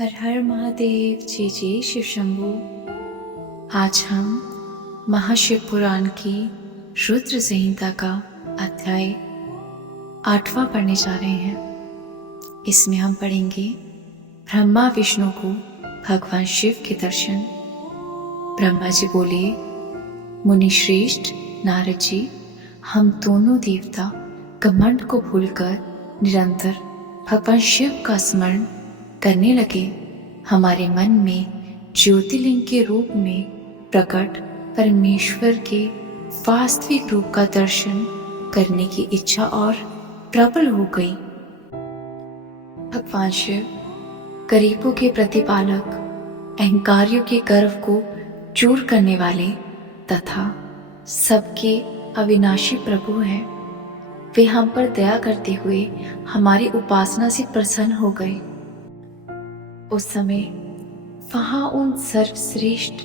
हर हर महादेव। जय जय शिव शंभू। आज हम महाशिव पुराण की रुद्र संहिता का अध्याय 8वां पढ़ने जा रहे हैं। इसमें हम पढ़ेंगे ब्रह्मा विष्णु को भगवान शिव के दर्शन। ब्रह्मा जी बोले, मुनि श्रेष्ठ नारद जी, हम दोनों देवता घमंड को भूलकर निरंतर भगवान शिव का स्मरण करने लगे। हमारे मन में ज्योतिर्लिंग के रूप में प्रकट परमेश्वर के वास्तविक रूप का दर्शन करने की इच्छा और प्रबल हो गई। भगवान शिव गरीबों के प्रतिपालक, अहंकारियों के गर्व को चूर करने वाले तथा सबके अविनाशी प्रभु हैं। वे हम पर दया करते हुए हमारी उपासना से प्रसन्न हो गए। उस समय वहां उन सर्वश्रेष्ठ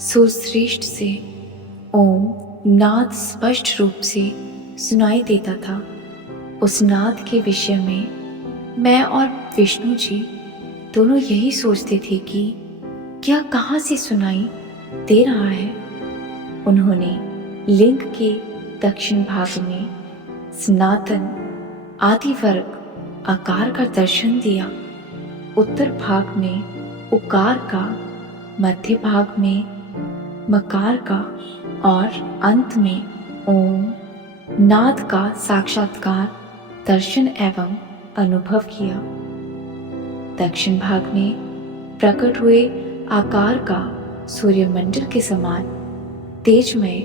सुरश्रेष्ठ से ओम नाद स्पष्ट रूप से सुनाई देता था। उस नाद के विषय में मैं और विष्णु जी दोनों यही सोचते थे कि क्या कहाँ से सुनाई दे रहा है। उन्होंने लिंग के दक्षिण भाग में सनातन आदि वर्ग आकार का दर्शन दिया। उत्तर भाग में उकार का, मध्य भाग में मकार का और अंत में ओम नाद का साक्षात्कार दर्शन एवं अनुभव किया। दक्षिण भाग में प्रकट हुए आकार का सूर्यमंडल के समान तेजमय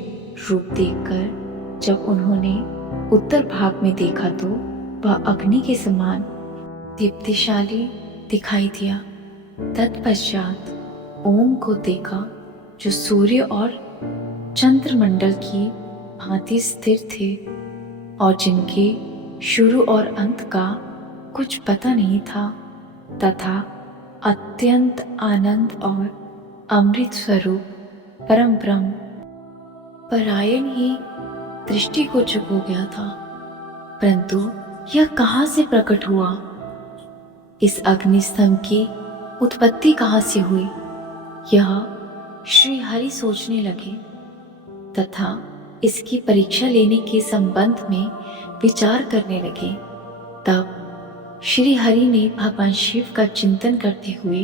रूप देखकर जब उन्होंने उत्तर भाग में देखा तो वह अग्नि के समान दीप्तिशाली दिखाई दिया। तत्पश्चात ओम को देखा जो सूर्य और चंद्रमंडल की भांति स्थिर थे और जिनके शुरू और अंत का कुछ पता नहीं था तथा अत्यंत आनंद और अमृत स्वरूप परम ब्रह्म परायण ही दृष्टि को चुप हो गया था। परंतु यह कहाँ से प्रकट हुआ? इस अग्निस्तंभ की उत्पत्ति कहाँ से हुई? यह श्री हरि सोचने लगे तथा इसकी परीक्षा लेने के संबंध में विचार करने लगे। तब श्री हरि ने भगवान शिव का चिंतन करते हुए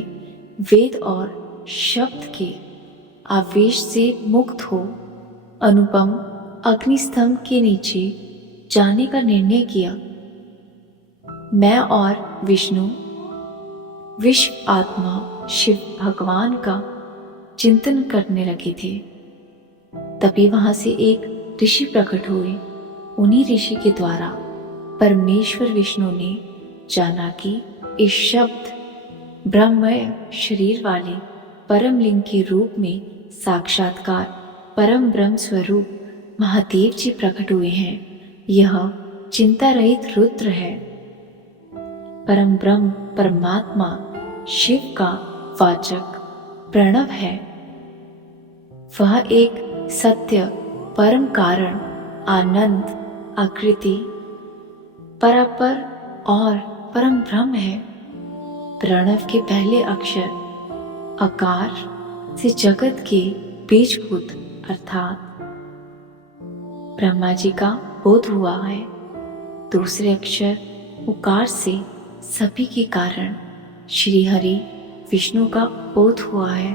वेद और शब्द के आवेश से मुक्त हो अनुपम अग्निस्तंभ के नीचे जाने का निर्णय किया। मैं और विष्णु विश्व आत्मा शिव भगवान का चिंतन करने लगे थे। तभी वहां से एक ऋषि प्रकट हुए। उन्हीं ऋषि के द्वारा परमेश्वर विष्णु ने जाना कि इस शब्द ब्रह्ममय शरीर वाले परम लिंग के रूप में साक्षात्कार परम ब्रह्म स्वरूप महादेव जी प्रकट हुए हैं। यह चिंता रहित रुद्र है। परम ब्रह्म परमात्मा शिव का वाचक प्रणव है। वह एक सत्य परम कारण आनंद आकृति परापर और परम ब्रह्म है। प्रणव के पहले अक्षर आकार से जगत के बीजभूत अर्थात ब्रह्मा जी का बोध हुआ है। दूसरे अक्षर उकार से सभी के कारण श्री हरि विष्णु का बोध हुआ है।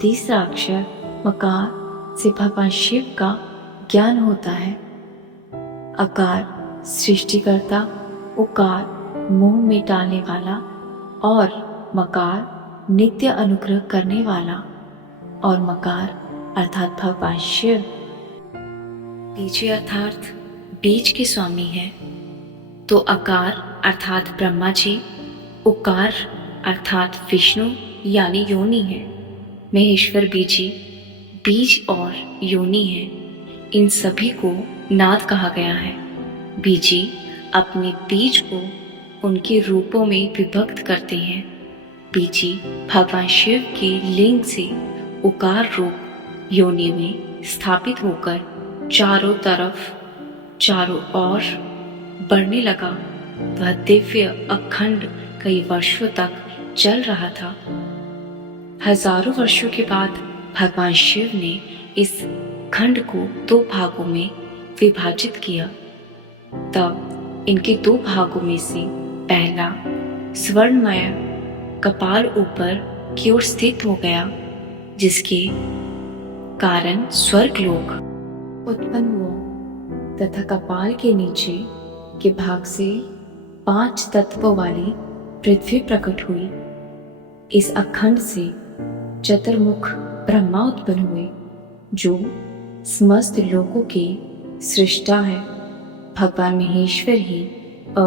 तीसरा अक्षर मकार से भगवान शिव का ज्ञान होता है। अकार सृष्टिकर्ता, उकार मोह मिटाने वाला और मकार नित्य अनुग्रह करने वाला और मकार अर्थात भगवान शिव बीज अर्थात बीज के स्वामी है। तो अकार अर्थात ब्रह्मा जी, उकार अर्थात विष्णु यानी योनि है। महेश्वर बीजी बीज और योनि है। इन सभी को नाद कहा गया है। बीजी अपने बीज को उनके रूपों में विभक्त करते हैं। बीजी भगवान शिव के लिंग से उकार रूप योनि में स्थापित होकर चारों तरफ चारों ओर बढ़ने लगा। वह दिव्य अखंड कई वर्षों तक चल रहा था। हजारों वर्षों के बाद भगवान शिव ने इस खंड को 2 भागों में विभाजित किया। तब इनके 2 भागों में से पहला स्वर्णमय कपाल ऊपर की ओर स्थित हो गया, जिसके कारण स्वर्गलोक उत्पन्न हुआ तथा कपाल के नीचे के भाग से 5 तत्वों वाली पृथ्वी प्रकट हुई। इस अखंड से चतुर्मुख ब्रह्मा उत्पन्न हुए, जो समस्त लोकों के सृष्टा है। भगवान महेश्वर ही अ,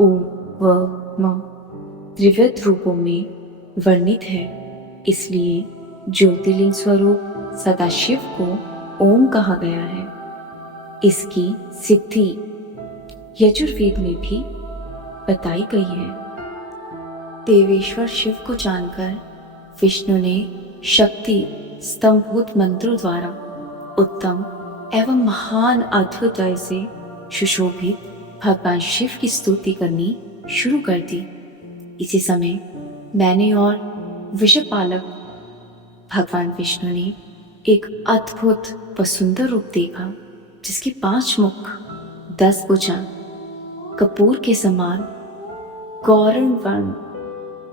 उ, व, म त्रिविध रूपों में वर्णित है। इसलिए ज्योतिर्लिंग स्वरूप सदाशिव को ओम कहा गया है। इसकी सिद्धि यजुर्वेद में भी बताई गई है। देवेश्वर शिव को जानकर विष्णु ने शक्ति स्तंभूत मंत्रों द्वारा उत्तम एवं महान अद्भुत से सुशोभित भगवान शिव की स्तुति करनी शुरू कर दी। इसी समय मैंने और विषपालक भगवान विष्णु ने एक अद्भुत व सुंदर रूप देखा, जिसके 5 मुख, 10 भुजाएं, कपूर के समान गौरण वर्ण,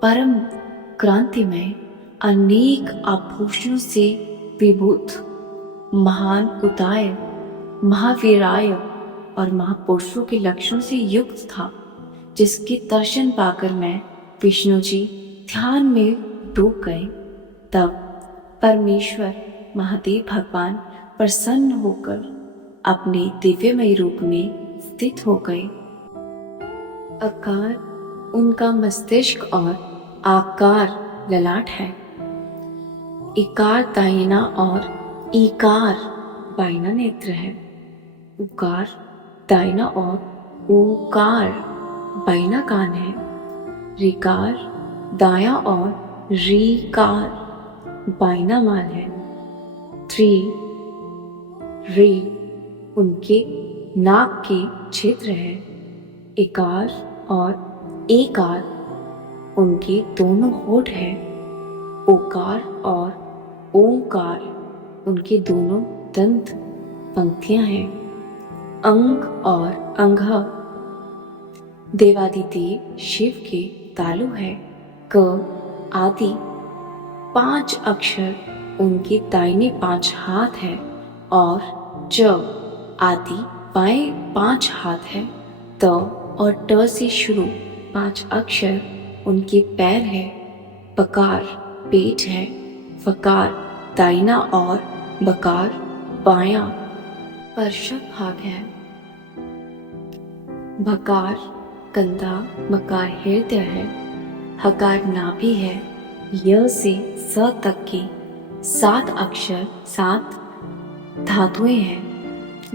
परम क्रांतिमय, अनेक आभूषणों से विभूत, महान उदाय, महावीराय और महापुरुषों के लक्षणों से युक्त था, जिसके दर्शन पाकर मैं विष्णु जी ध्यान में डूब गए। तब परमेश्वर महादेव भगवान प्रसन्न होकर अपने दिव्यमय रूप में स्थित हो गए। आकार उनका मस्तिष्क और आकार ललाट है। इकार दाहिना और ईकार बाइना नेत्र है। उकार दाहिना और ऊकार बाइना कान है। ऋकार दाया और रीकार बाइना माल है। रे उनके नाक के क्षेत्र है। इकार और एकार उनके दोनों होठ है। ओकार और ओंकार उनके दोनों दंत पंक्तियां हैं। अंग और अंघ देवादिदेव शिव के तालु है। क आदि 5 अक्षर उनके दाहिने 5 हाथ है और च आदि बाएं 5 हाथ है। त और ट से शुरू 5 अक्षर उनके पैर है। पकार पेट है। फकार दाहिना और बकार बायां स्पर्शक भाग है। भकार कंधा मकार हृदय है। हकार नाभि है। य से स तक के 7 अक्षर 7 धातुएं हैं,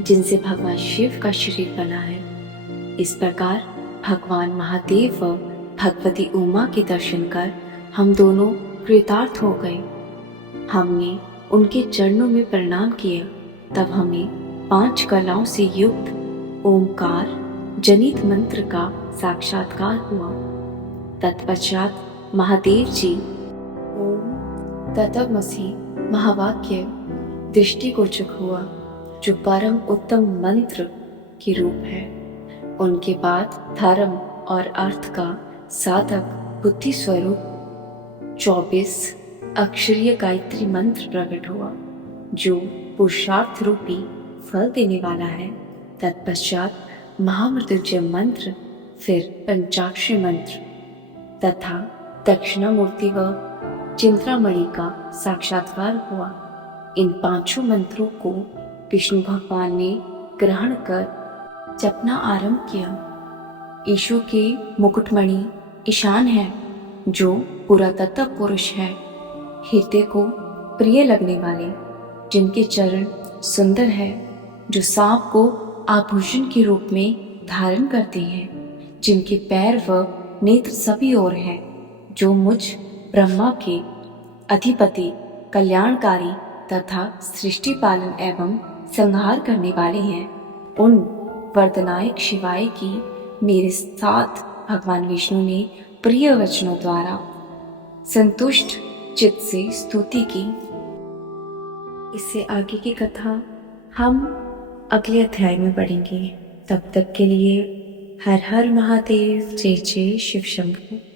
जिनसे भगवान शिव का शरीर बना है। इस प्रकार भगवान महादेव व भगवती उमा के दर्शन कर हम दोनों कृतार्थ हो गए। हमने उनके चरणों में प्रणाम किया। तब हमें 5 कलाओं से युक्त ओमकार जनित मंत्र का साक्षात्कार हुआ। तत्पश्चात महादेव जी ओम तत्वमसि महावाक्य दृष्टिगोचर हुआ, जो परम उत्तम मंत्र के रूप है। उनके बाद धर्म और अर्थ का साधक बुद्धि स्वरूप 24 अक्षरीय गायत्री मंत्र प्रकट हुआ, जो पुरुषार्थ रूपी फल देने वाला है। तत्पश्चात महामृत्युंजय मंत्र, फिर पंचाक्षरी मंत्र तथा दक्षिणामूर्ति व चिंतामणि का साक्षात्कार हुआ। इन 5 मंत्रों को विष्णु भगवान ने ग्रहण कर जपना आरंभ किया। ईशु के मुकुटमणि ईशान है, जो पुरातत्व पुरुष है, हृदय को प्रिय लगने वाले, जिनके चरण सुंदर है, जो सांप को आभूषण के रूप में धारण करते हैं, जिनके पैर व नेत्र सभी ओर हैं, जो मुझ ब्रह्मा के अधिपति, कल्याणकारी तथा सृष्टि पालन एवं संहार करने वाले हैं। उन वरदायक शिवाय की मेरे साथ भगवान विष्णु ने प्रिय वचनों द्वारा संतुष्ट चित्त से स्तुति की। इससे आगे की कथा हम अगले अध्याय में पढ़ेंगे। तब तक के लिए हर हर महादेव, जय जय शिव शंभू।